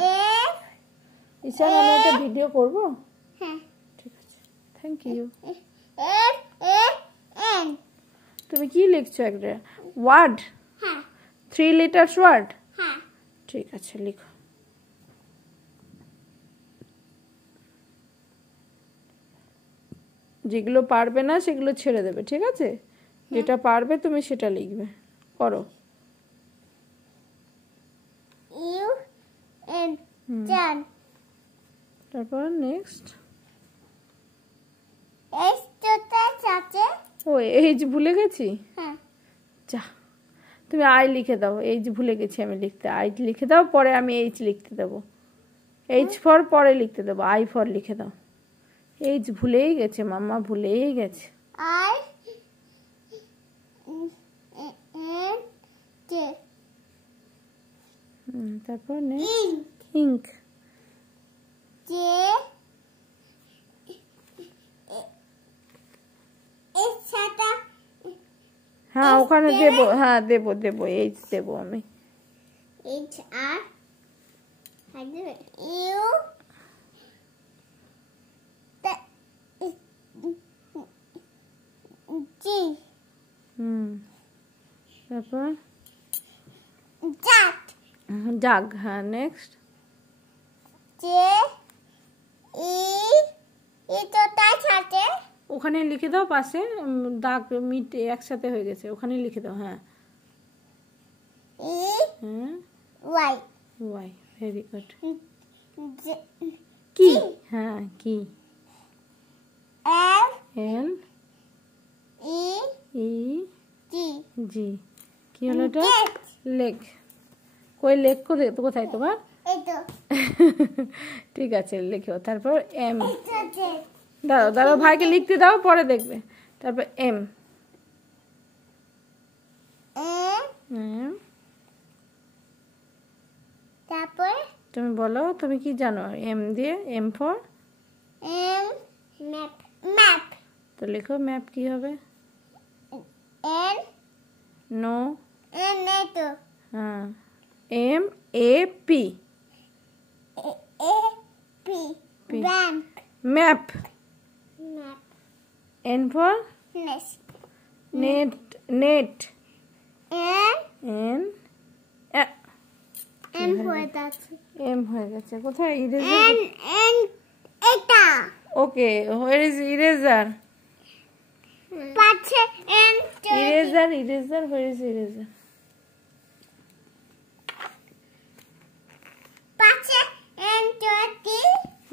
হ্যাঁ ঈশান আমি একটা ভিডিও করব হ্যাঁ ঠিক আছে থ্যাংক ইউ এন তুমি কি লিখছো একটা ওয়ার্ড হ্যাঁ 3 letters ওয়ার্ড হ্যাঁ ঠিক আছে লিখো যেগুলো পারবে না সেগুলো ছেড়ে দেবে ঠিক আছে যেটা পারবে তুমি সেটা লিখবে করো ইউ এন জান তারপর নেক্সট এস তোটা চাচে ও এইজ ভুলে গেছি হ্যাঁ যা তুমি আই লিখে দাও এইজ ভুলে গেছি আমি লিখতে আই লিখে দাও পরে আমি এইচ লিখতে দেবো এইচ ফর পরে লিখতে দেবো আই ফর লিখে দাও এইজ ভুলেই গেছে মাম্মা ভুলেই গেছে আই এন জে তারপর next ink ink J S ছাতা হ্যাঁ ওখানে দেবো হ্যাঁ দেবো দেবো এইচ দেবো আমি এইচ আর ইউ জি তারপর জাত জাগ হ্যাঁ নেক্সট জে ই তোটা ছাতে ওখানে লিখে দাও পাশে দাগ মিট একসাথে হয়ে গেছে ওখানে লিখে দাও হ্যাঁ ই হ্যাঁ Y Y very good J কি হ্যাঁ কি এল এল ই ই জি জি কি হলো এটা লেগ কই লেগ কোথায় তোমার এই তো ঠিক আছে লিখো তারপর এম জে দাঁড়াও দাঁড়াও ভাইকে লিখতে দাও পরে দেখবে তারপর এম এম তারপর তুমি বলো তুমি কি জানো এম দিয়ে M for M map map তো লিখো ম্যাপ কি হবে এন নো এন এই তো হ্যাঁ M A P A P bank map map N for নেস net net N N M হয়ে যাচ্ছে এম হয়ে গেছে কোথায় এন ইরেজার এন এটা ওকে হোয়ার ইজ ইরেজার পাচ্ছে N eraser eraser where is eraser পাচ্ছে এন টোটি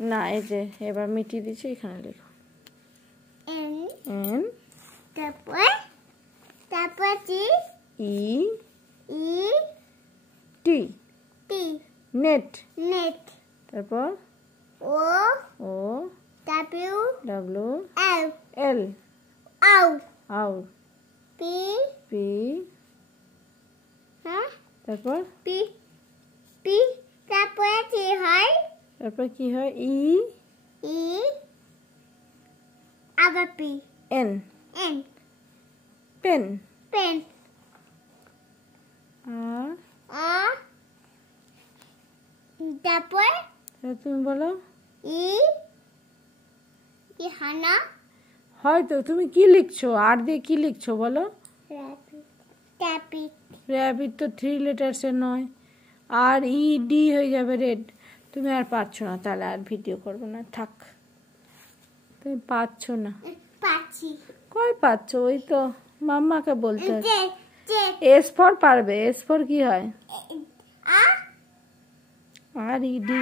না এই যে এবার মিটিয়ে দিচ্ছি এখানে লিখো এন এন তারপর টি ই ই টি টি নেট নেট তারপর ও ও ডাব্লিউ ডাব্লিউ এল এল আউ আউ পি পি হ্যাঁ তারপর পি পি তারপর টি হয় তারপর কি হয় ই ই আবার P N N pen pen আর আ তারপর তুমি বলো ই হানা হয়তো তুমি কি লিখছো আর দিয়ে কি লিখছো বলো ট্যাপি র্যাবিট তো 3 লেটার্সের নয় আর ই ডি হয়ে যাবে রেড তুমি আর পারছো না তাহলে আর ভিডিও করবো না থাক তুমি পারছো না পাচ্ছি কই পারছো ওই তো মাম্মাকে বলতে হবে জে জে এস ফর পারবে এস ফর কি হয় আ আর ই ডি